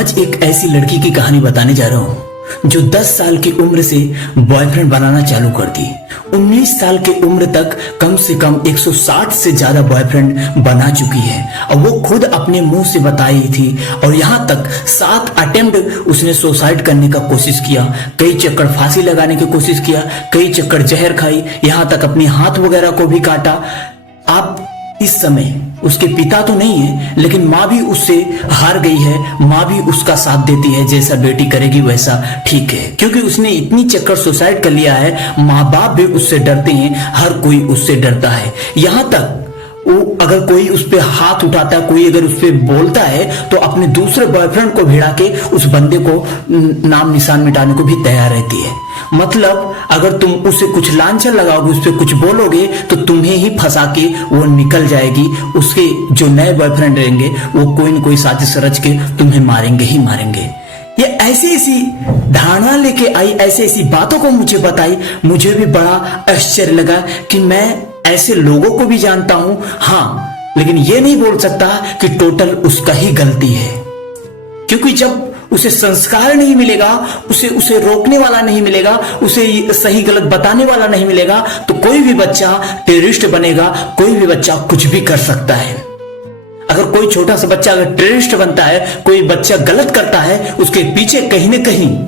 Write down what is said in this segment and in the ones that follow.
आज एक ऐसी लड़की की कहानी बताने जा रहा हूँ जो 10 साल की उम्र से बॉयफ्रेंड बनाना चालू कर दी। 19 साल की उम्र तक कम से कम 160 से ज्यादा बॉयफ्रेंड बना चुकी है और वो खुद अपने मुंह से बताई थी। और यहाँ तक 7 अटेम्प्ट उसने सुसाइड करने का कोशिश किया, कई चक्कर फांसी लगाने की कोशिश किया, कई चक्कर जहर खाई, यहाँ तक अपने हाथ वगैरह को भी काटा। आप इस समय उसके पिता तो नहीं है, लेकिन माँ भी उससे हार गई है, माँ भी उसका साथ देती है, जैसा बेटी करेगी वैसा ठीक है, क्योंकि उसने इतनी चक्कर सुसाइड कर लिया है। माँ बाप भी उससे डरते हैं, हर कोई उससे डरता है। यहाँ तक वो अगर कोई उस पर हाथ उठाता है, कोई अगर उस पर बोलता है तो अपने दूसरे बॉयफ्रेंड को भिड़ा के उस बंदे को नाम निशान मिटाने को भी तैयार रहती है। मतलब अगर तुम उसे कुछ लांछन लगाओगे, उस पर कुछ बोलोगे तो तुम्हें ही फंसा के वो निकल जाएगी। उसके जो नए बॉयफ्रेंड रहेंगे वो कोई न कोई साजिश रच के तुम्हें मारेंगे ही मारेंगे। ये ऐसी ऐसी धारणा लेके आई, ऐसी ऐसी बातों को मुझे बताई। मुझे भी बड़ा आश्चर्य लगा कि मैं ऐसे लोगों को भी जानता हूं, हाँ, लेकिन ये नहीं बोल सकता कि टोटल उसका ही गलती है, क्योंकि जब उसे संस्कार नहीं मिलेगा, उसे रोकने वाला नहीं मिलेगा, उसे सही गलत बताने वाला नहीं मिलेगा, तो कोई भी बच्चा टेररिस्ट बनेगा, कोई भी बच्चा कुछ भी कर सकता है। अगर कोई छोटा सा बच्चा अगर टेररिस्ट बनता है, कोई बच्चा गलत करता है, उसके पीछे कहीं ना कहीं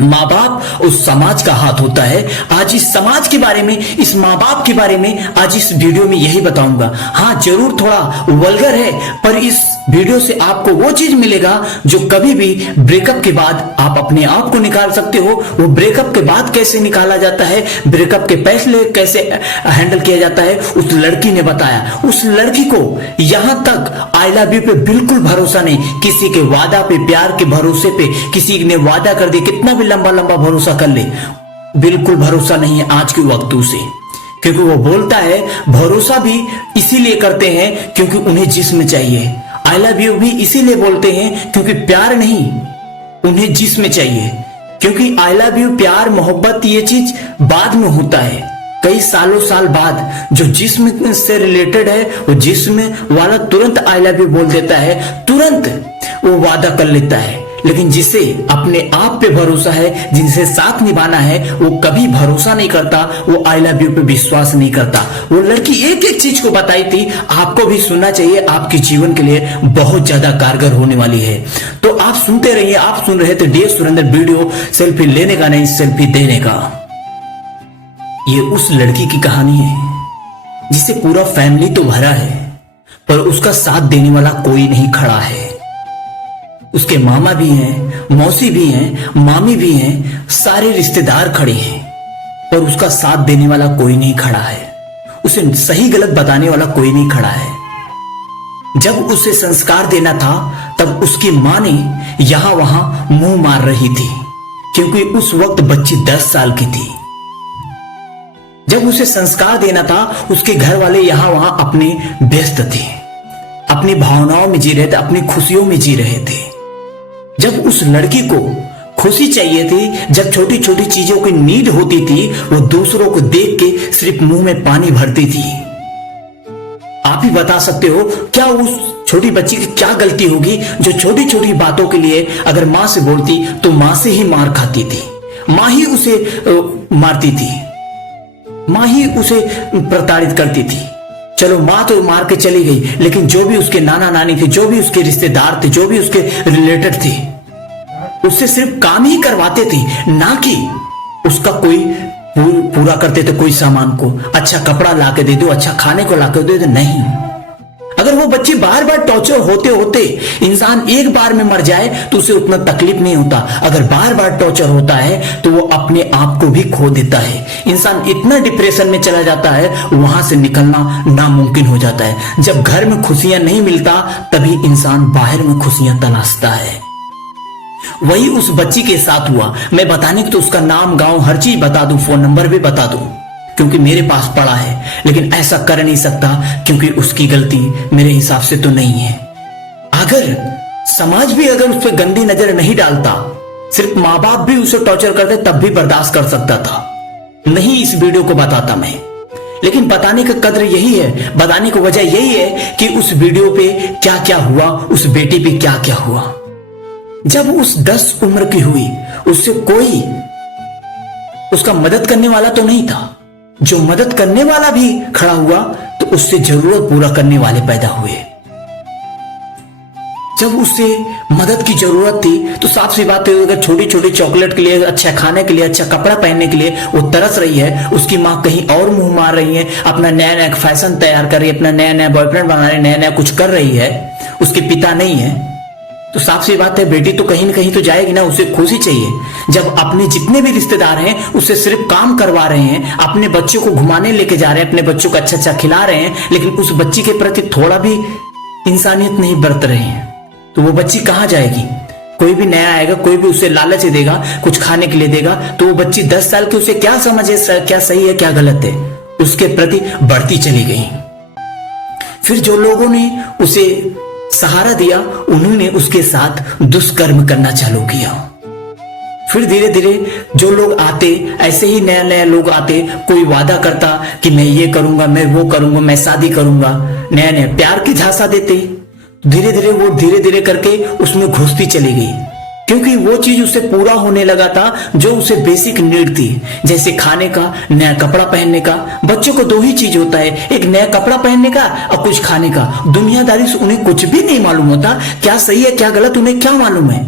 माँ बाप उस समाज का हाथ होता है। आज इस समाज के बारे में, इस माँ बाप के बारे में आज इस वीडियो में यही बताऊंगा। हाँ, जरूर थोड़ा वल्गर है, पर इस वीडियो से आपको वो चीज मिलेगा जो कभी भी ब्रेकअप के बाद आप अपने आप को निकाल सकते हो। वो ब्रेकअप के बाद कैसे निकाला जाता है, ब्रेकअप के पहले कैसे हैंडल किया जाता है, उस लड़की ने बताया। उस लड़की को यहां तक आई लव यू पे बिल्कुल भरोसा नहीं, किसी के वादा पे, प्यार के भरोसे पे, किसी ने वादा कर दिया, कितना भी लंबा लंबा भरोसा कर ले, बिल्कुल भरोसा नहीं है आज के वक्त उसे। क्योंकि वो बोलता है भरोसा भी इसीलिए करते हैं क्योंकि उन्हें जिस्म चाहिए, आई लव यू भी इसीलिए बोलते हैं क्योंकि प्यार नहीं, उन्हें जिस्म चाहिए। क्योंकि आई लव यू, प्यार, मोहब्बत ये चीज बाद में होता है, कई सालों साल बाद। जो जिस्म से रिलेटेड है वो जिस्म वाला तुरंत आई लव यू बोल देता है, तुरंत वो वादा कर लेता है। लेकिन जिसे अपने आप पे भरोसा है, जिनसे साथ निभाना है, वो कभी भरोसा नहीं करता, वो आई लव यू पे विश्वास नहीं करता। वो लड़की एक एक चीज को बताई थी, आपको भी सुनना चाहिए, आपके जीवन के लिए बहुत ज्यादा कारगर होने वाली है। तो आप सुनते रहिए। आप सुन रहे थे डीएस सुरेंद्र वीडियो, सेल्फी लेने का नहीं, सेल्फी देने का। ये उस लड़की की कहानी है जिसे पूरा फैमिली तो भरा है, पर उसका साथ देने वाला कोई नहीं खड़ा है। उसके मामा भी हैं, मौसी भी हैं, मामी भी हैं, सारे रिश्तेदार खड़े हैं, पर उसका साथ देने वाला कोई नहीं खड़ा है। उसे सही गलत बताने वाला कोई नहीं खड़ा है। जब उसे संस्कार देना था तब उसकी मां ने यहां वहां मुंह मार रही थी, क्योंकि उस वक्त बच्ची 10 साल की थी। जब उसे संस्कार देना था उसके घर वाले यहां वहां अपने व्यस्त थे, अपनी भावनाओं में जी रहे थे, अपनी खुशियों में जी रहे थे। जब उस लड़की को खुशी चाहिए थी, जब छोटी छोटी चीजों की नीड होती थी, वो दूसरों को देख के सिर्फ मुंह में पानी भरती थी। आप ही बता सकते हो क्या उस छोटी बच्ची की क्या गलती होगी जो छोटी छोटी बातों के लिए अगर मां से बोलती तो मां से ही मार खाती थी, मां ही उसे मारती थी, मां ही उसे प्रताड़ित करती थी। चलो मां तो मार के चली गई, लेकिन जो भी उसके नाना नानी थे, जो भी उसके रिश्तेदार थे, जो भी उसके रिलेटेड थे, उससे सिर्फ काम ही करवाते थे, ना कि उसका कोई पूरा करते थे कोई सामान को। अच्छा कपड़ा लाके दे दो, अच्छा खाने को लाके दे दो, नहीं। अगर वो बच्चे बार बार टॉर्चर होते होते इंसान एक बार में मर जाए तो उसे उतना तकलीफ नहीं होता। अगर बार बार टॉर्चर होता है तो वो अपने आप को भी खो देता है। इंसान इतना डिप्रेशन में चला जाता है, वहां से निकलना नामुमकिन हो जाता है। जब घर में खुशियां नहीं मिलता तभी इंसान बाहर में खुशियां तलाशता है। वही उस बच्ची के साथ हुआ। मैं बताने को तो उसका नाम, गांव, हर चीज बता दूं, फोन नंबर भी बता दूं, क्योंकि मेरे पास पड़ा है, लेकिन ऐसा कर नहीं सकता क्योंकि उसकी गलती मेरे हिसाब से तो नहीं है। अगर समाज भी अगर उस पर गंदी नजर नहीं डालता, सिर्फ माँ बाप भी उसे टॉर्चर करते, तब भी बर्दाश्त कर सकता था। नहीं इस वीडियो को बताता मैं, लेकिन बताने का कद्र यही है, बताने की वजह यही है कि उस वीडियो पे क्या क्या हुआ, उस बेटी पे क्या क्या हुआ। जब उस 10 उम्र की हुई, उससे कोई उसका मदद करने वाला तो नहीं था। जो मदद करने वाला भी खड़ा हुआ तो उससे जरूरत पूरा करने वाले पैदा हुए। जब उससे मदद की जरूरत थी तो साफ सी बात है, अगर छोटी छोटी चॉकलेट के लिए, अच्छा खाने के लिए, अच्छा कपड़ा पहनने के लिए वो तरस रही है, उसकी माँ कहीं और मुंह मार रही है, अपना नया नया फैशन तैयार कर रही है, अपना नया नया बॉयफ्रेंड बना रही है, नया नया कुछ कर रही है, उसके पिता नहीं है, तो साफ सी बात है बेटी तो कहीं ना कहीं तो जाएगी ना, उसे खुशी चाहिए। जब अपने जितने भी रिश्तेदार हैं उससे सिर्फ काम करवा रहे हैं, अपने बच्चों को घुमाने लेके जा रहे हैं, अपने बच्चों को अच्छा अच्छा खिला रहे हैं, लेकिन उस बच्ची के प्रति थोड़ा भी इंसानियत नहीं बरत रहे हैं, तो वो बच्ची कहां जाएगी? कोई भी नया आएगा, कोई भी उसे लालच देगा, कुछ खाने के लिए देगा, तो वो बच्ची 10 साल की, उसे क्या समझे क्या सही है क्या गलत है, उसके प्रति बढ़ती चली गई। फिर जो लोगों ने उसे सहारा दिया उन्होंने उसके साथ दुष्कर्म करना चालू किया। फिर धीरे धीरे जो लोग आते, ऐसे ही नया नया लोग आते, कोई वादा करता कि मैं ये करूंगा, मैं वो करूंगा, मैं शादी करूंगा, नया नया प्यार की झांसा देते, धीरे धीरे वो धीरे धीरे करके उसमें घुसती चली गई, क्योंकि वो चीज उसे पूरा होने लगा था जो उसे बेसिक नीड थी, जैसे खाने का, नया कपड़ा पहनने का। बच्चों को 2 ही चीज होता है, एक नया कपड़ा पहनने का और कुछ खाने का। दुनियादारी से उन्हें कुछ भी नहीं मालूम होता, क्या सही है क्या गलत उन्हें क्या मालूम है।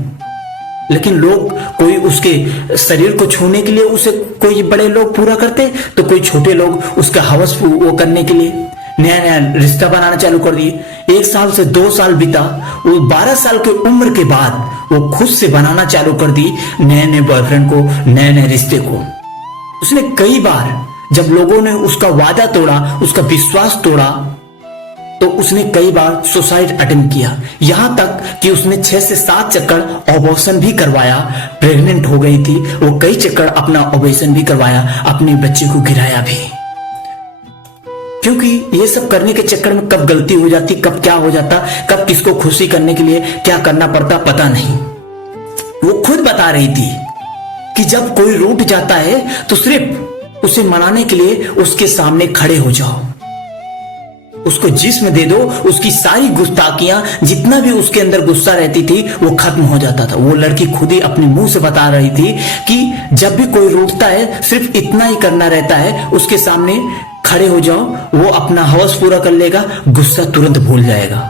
लेकिन लोग, कोई उसके शरीर को छूने के लिए उसे कोई बड़े लोग पूरा करते, तो कोई छोटे लोग उसका हवस वो करने के लिए नया नया रिश्ता बनाना चालू कर दिए। 1 साल से 2 साल बीता, वो 12 साल की उम्र के बाद वो खुद से बनाना चालू कर दी नए नए बॉयफ्रेंड को, नए नए रिश्ते को। उसने कई बार, जब लोगों ने उसका वादा तोड़ा, उसका विश्वास तोड़ा, तो उसने कई बार सुसाइड अटेम्प्ट किया। यहां तक कि उसने 6 से 7 चक्कर ऑपरेशन भी करवाया। प्रेग्नेंट हो गई थी वो, कई चक्कर अपना ऑपरेशन भी करवाया, अपने बच्चे को गिराया भी। क्योंकि ये सब करने के चक्कर में कब गलती हो जाती, कब क्या हो जाता, कब किसको खुशी करने के लिए क्या करना पड़ता पता नहीं। वो खुद बता रही थी कि जब कोई रूठ जाता है तो सिर्फ उसे मनाने के लिए उसके सामने खड़े हो जाओ, उसको जिस्म दे दो, उसकी सारी गुस्ताखियां, जितना भी उसके अंदर गुस्सा रहती थी वो खत्म हो जाता था। वो लड़की खुद ही अपने मुंह से बता रही थी कि जब भी कोई रूठता है सिर्फ इतना ही करना रहता है, उसके सामने खड़े हो जाओ, वो अपना हवस पूरा कर लेगा, गुस्सा तुरंत भूल जाएगा।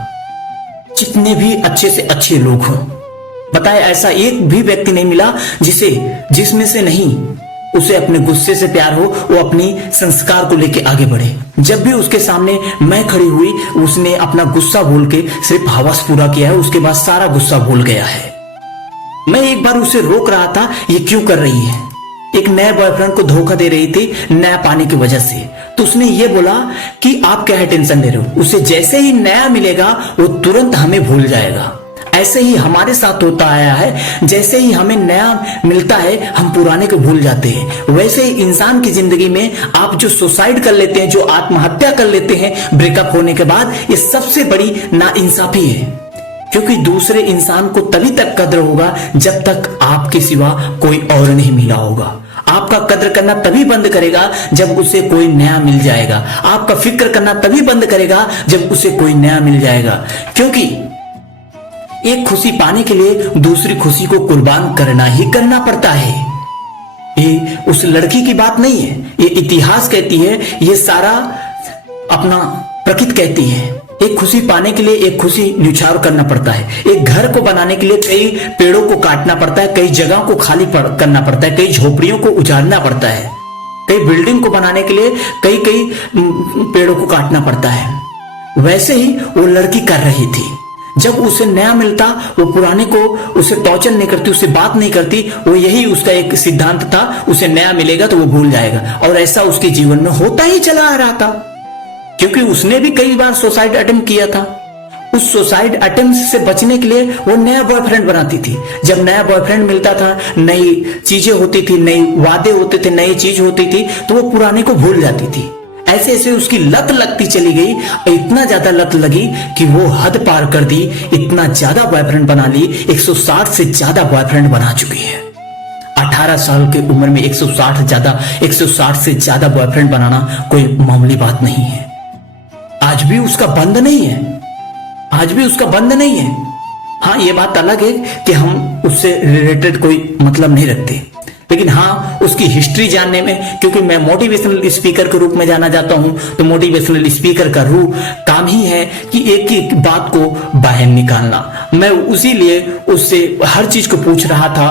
जितने भी अच्छे से अच्छे लोग हों, बताए ऐसा एक भी व्यक्ति नहीं मिला जिसमें से नहीं उसे अपने गुस्से से प्यार हो, वो अपनी संस्कार को लेके आगे बढ़े। जब भी उसके सामने मैं खड़ी हुई, उसने अपना गुस्सा भूल के सिर्फ हवस पूरा किया है, उसके बाद सारा गुस्सा भूल गया है। मैं एक बार उसे रोक रहा था, ये क्यों कर रही है, एक नए बॉयफ्रेंड को धोखा दे रही थी नया पाने की वजह से। तो उसने ये बोला कि आप क्या है टेंशन ले रहे हो, उसे जैसे ही नया मिलेगा वो तुरंत हमें भूल जाएगा। ऐसे ही हमारे साथ होता आया है, जैसे ही हमें नया मिलता है हम पुराने को भूल जाते हैं। वैसे ही इंसान की जिंदगी में आप जो सुसाइड कर लेते हैं, जो आत्महत्या कर लेते हैं ब्रेकअप होने के बाद, ये सबसे बड़ी नाइंसाफी है। क्योंकि दूसरे इंसान को तभी तक कद्र होगा जब तक आपके सिवा कोई और नहीं मिला होगा। आपका कद्र करना तभी बंद करेगा जब उसे कोई नया मिल जाएगा। आपका फिक्र करना तभी बंद करेगा जब उसे कोई नया मिल जाएगा। क्योंकि एक खुशी पाने के लिए दूसरी खुशी को कुर्बान करना ही करना पड़ता है। ये उस लड़की की बात नहीं है, ये इतिहास कहती है, ये सारा अपना प्रकृति कहती है। एक खुशी पाने के लिए एक खुशी न्यौछावर करना पड़ता है। एक घर को बनाने के लिए कई पेड़ों को काटना पड़ता है, कई जगह को खाली करना पड़ता है, कई झोपड़ियों को उजाड़ना पड़ता है, कई बिल्डिंग को बनाने के लिए कई पेड़ों को काटना पड़ता है। वैसे ही वो लड़की कर रही थी। जब उसे नया मिलता वो पुराने को उसे टॉर्चर नहीं करती, उससे बात नहीं करती। वो यही उसका एक सिद्धांत था, उसे नया मिलेगा तो वो भूल जाएगा। और ऐसा उसके जीवन में होता ही चला आ रहा था, क्योंकि उसने भी कई बार सुसाइड अटेम्प्ट किया था। उस सुसाइड अटेम्प्ट से बचने के लिए वो नया बॉयफ्रेंड बनाती थी। जब नया बॉयफ्रेंड मिलता था, नई चीजें होती थी, नई वादे होते थे, नई चीज होती थी, तो वो पुराने को भूल जाती थी। ऐसे ऐसे उसकी लत लगती चली गई, इतना ज्यादा लत लगी कि वो हद पार कर दी। इतना ज्यादा बॉयफ्रेंड बना ली, 160 से ज्यादा बॉयफ्रेंड बना चुकी है। 18 साल की उम्र में 160 से ज्यादा बॉयफ्रेंड बनाना कोई मामूली बात नहीं है। आज भी उसका बंद नहीं है, आज भी उसका बंद नहीं है। हाँ, ये बात अलग है कि हम उससे रिलेटेड कोई मतलब नहीं रखते, लेकिन हाँ उसकी हिस्ट्री जानने में, क्योंकि मैं मोटिवेशनल स्पीकर के रूप में जाना जाता हूं, तो मोटिवेशनल स्पीकर का काम ही है कि एक एक बात को बाहर निकालना। मैं उसी लिए उससे हर चीज को पूछ रहा था,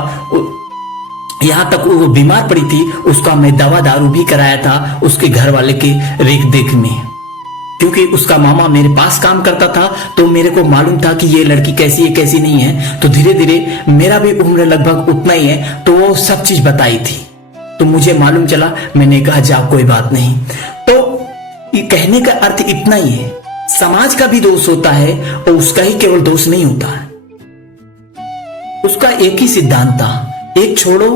यहां तक वो बीमार पड़ी थी, उसका मैं दवा दारू भी कराया था उसके घर वाले के रेख देख में, क्योंकि उसका मामा मेरे पास काम करता था, तो मेरे को मालूम था कि ये लड़की कैसी है कैसी नहीं है। तो धीरे धीरे, मेरा भी उम्र लगभग उतना ही है, तो वो सब चीज बताई थी, तो मुझे मालूम चला। मैंने कहा जा कोई बात नहीं। तो ये कहने का अर्थ इतना ही है, समाज का भी दोष होता है और उसका ही केवल दोष नहीं होता है। उसका एक ही सिद्धांत था, एक छोड़ो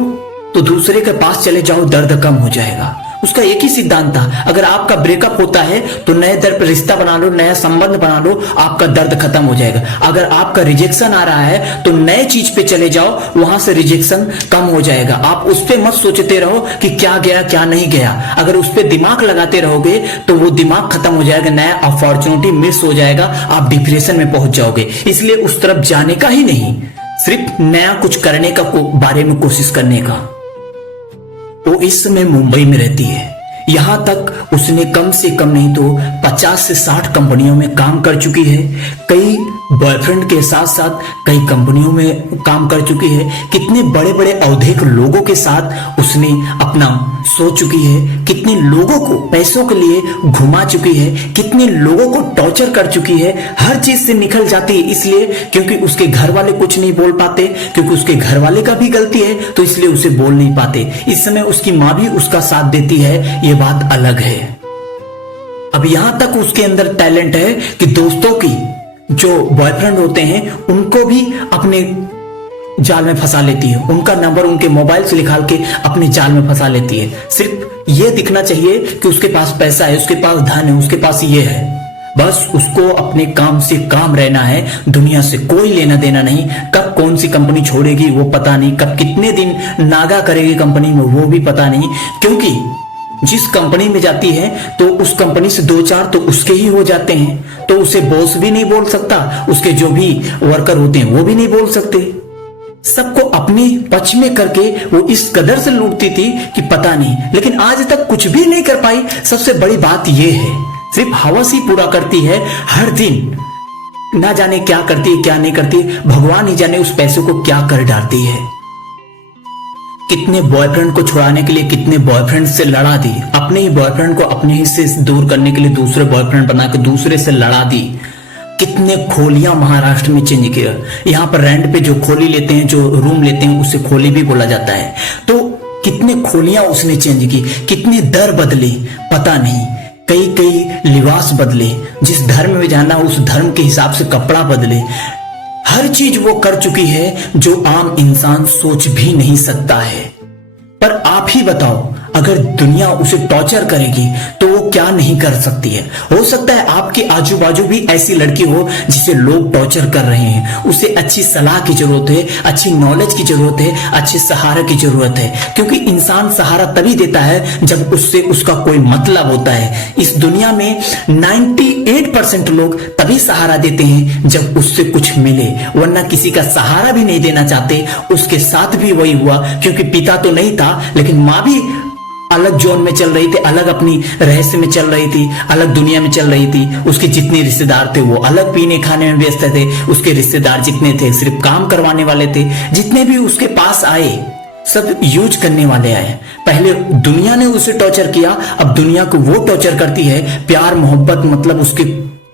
तो दूसरे के पास चले जाओ, दर्द कम हो जाएगा। उसका एक ही सिद्धांत था, अगर आपका ब्रेकअप होता है तो नए दर पर रिश्ता बना लो, नया संबंध बना लो, आपका दर्द खत्म हो जाएगा। अगर आपका रिजेक्शन आ रहा है तो नए चीज पे चले जाओ, वहां से रिजेक्शन कम हो जाएगा। आप उस पे मत सोचते रहो कि क्या गया क्या नहीं गया। अगर उस पे दिमाग लगाते रहोगे तो वो दिमाग खत्म हो जाएगा, नया अपॉर्चुनिटी मिस हो जाएगा, आप डिप्रेशन में पहुंच जाओगे। इसलिए उस तरफ जाने का ही नहीं, सिर्फ नया कुछ करने का बारे में कोशिश करने का। वो इस समय मुंबई में रहती है। यहां तक उसने कम से कम नहीं तो 50 से 60 कंपनियों में काम कर चुकी है। कई बॉयफ्रेंड के साथ साथ कई कंपनियों में काम कर चुकी है। कितने बड़े बड़े औहदे के लोगों के साथ उसने अपना सो चुकी है। कितने लोगों को पैसों के लिए घुमा चुकी है। कितने लोगों को टॉर्चर कर चुकी है। हर चीज से निकल जाती है, इसलिए क्योंकि उसके घर वाले कुछ नहीं बोल पाते, क्योंकि उसके घर वाले का भी गलती है, तो इसलिए उसे बोल नहीं पाते। इस समय उसकी माँ भी उसका साथ देती है, ये बात अलग है। अब यहां तक उसके अंदर टैलेंट है कि दोस्तों की जो बॉयफ्रेंड होते हैं उनको भी अपने जाल में फंसा लेती है। उनका नंबर उनके मोबाइल से निकाल के अपने जाल में फंसा लेती है। सिर्फ ये दिखना चाहिए कि उसके पास पैसा है, उसके पास धन है, उसके पास ये है, बस उसको अपने काम से काम रहना है, दुनिया से कोई लेना देना नहीं। कब कौन सी कंपनी छोड़ेगी वो पता नहीं, कब कितने दिन नागा करेगी कंपनी में वो भी पता नहीं। क्योंकि जिस कंपनी में जाती है तो उस कंपनी से 2-4 तो उसके ही हो जाते हैं, तो उसे बॉस भी नहीं बोल सकता, उसके जो भी वर्कर होते हैं वो भी नहीं बोल सकते। सबको अपने पक्ष में करके वो इस कदर से लूटती थी कि पता नहीं, लेकिन आज तक कुछ भी नहीं कर पाई। सबसे बड़ी बात ये है, सिर्फ हवस ही पूरा करती है हर दिन। ना जाने क्या करती है क्या नहीं करती, भगवान ही जाने उस पैसे को क्या कर डालती है। कितने बॉयफ्रेंड को छुड़ाने के लिए कितने बॉयफ्रेंड से लड़ा दी, अपने ही बॉयफ्रेंड को अपने हिस्से से दूर करने के लिए दूसरे बॉयफ्रेंड बना के दूसरे से लड़ा दी। कितने खोलियां महाराष्ट्र में चेंज किया। यहाँ पर रेंट पे जो खोली लेते हैं, जो रूम लेते हैं, उसे खोली भी बोला जाता है। तो कितने खोलियां उसने चेंज की, कितने दर बदले पता नहीं, कई कई लिबास बदले, जिस धर्म में जाना उस धर्म के हिसाब से कपड़ा बदले। हर चीज वो कर चुकी है जो आम इंसान सोच भी नहीं सकता है। पर आप ही बताओ, अगर दुनिया उसे टॉर्चर करेगी तो वो क्या नहीं कर सकती है। हो सकता है आपके आजू बाजू भी ऐसी लड़की हो जिसे लोग टॉर्चर कर रहे हैं, उसे अच्छी सलाह की जरूरत है, अच्छी नॉलेज की जरूरत है, अच्छे सहारा की जरूरत है। क्योंकि इंसान सहारा तभी देता है जब उससे उसका कोई मतलब होता है। इस दुनिया में 98% लोग तभी सहारा देते हैं जब उससे कुछ मिले, वरना किसी का सहारा भी नहीं देना चाहते। उसके साथ भी वही हुआ, क्योंकि पिता तो नहीं था लेकिन माँ भी अलग जोन में चल रही थी, अलग अपनी रहस्य में चल रही थी, अलग दुनिया में चल रही थी। उसके जितने रिश्तेदार थे वो अलग पीने खाने में व्यस्त थे। उसके रिश्तेदार जितने थे सिर्फ काम करवाने वाले थे। जितने भी उसके पास आए सब यूज करने वाले आए। पहले दुनिया ने उसे टॉर्चर किया, अब दुनिया को वो टॉर्चर करती है। प्यार मोहब्बत मतलब उसके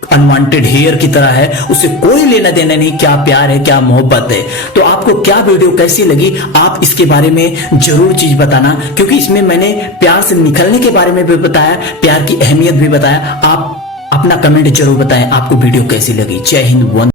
अनवांटेड हेयर की तरह है, उसे कोई लेना देना नहीं क्या प्यार है क्या मोहब्बत है। तो आपको क्या वीडियो कैसी लगी, आप इसके बारे में जरूर चीज बताना, क्योंकि इसमें मैंने प्यार से निकलने के बारे में भी बताया, प्यार की अहमियत भी बताया। आप अपना कमेंट जरूर बताएं आपको वीडियो कैसी लगी। जय हिंद।